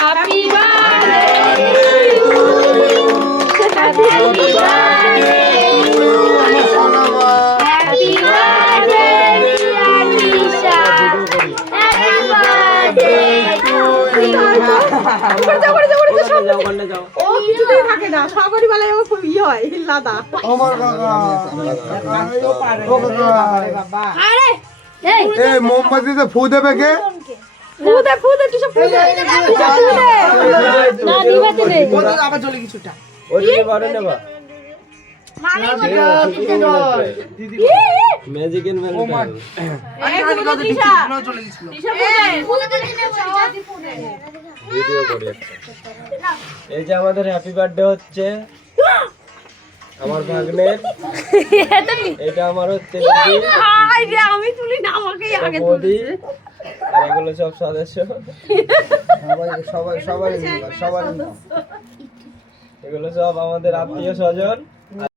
Happy birthday to you, happy birthday to you, happy birthday dear Nisha, happy birthday to you. ও কিছুতেই থাকে না, সবারই বেলায় ও খুব ইয়ে হয়, হিল্লাদা। আমার কাকা ও কাকা আরে এই এই মোমবাতিতে ফু দেবে কে? ফুদে কিছু ফুদে। না নিভাতে নেই, আবার চলে কিছুটা ওদিকে বাড়ে নেবা মানে ম্যাজিক এন্ড ম্যাজিক চলে গেছিল ভিডিও করি একটা। এই যে আমাদের হ্যাপি বার্থডে হচ্ছে আমার ভাগ্নের, এটা আমার হচ্ছে দিদি, আমি তুলি না, আমাকে এটা বৌদি, আর এগুলো সব সদস্য, সবাই এগুলো সব আমাদের আত্মীয় স্বজন।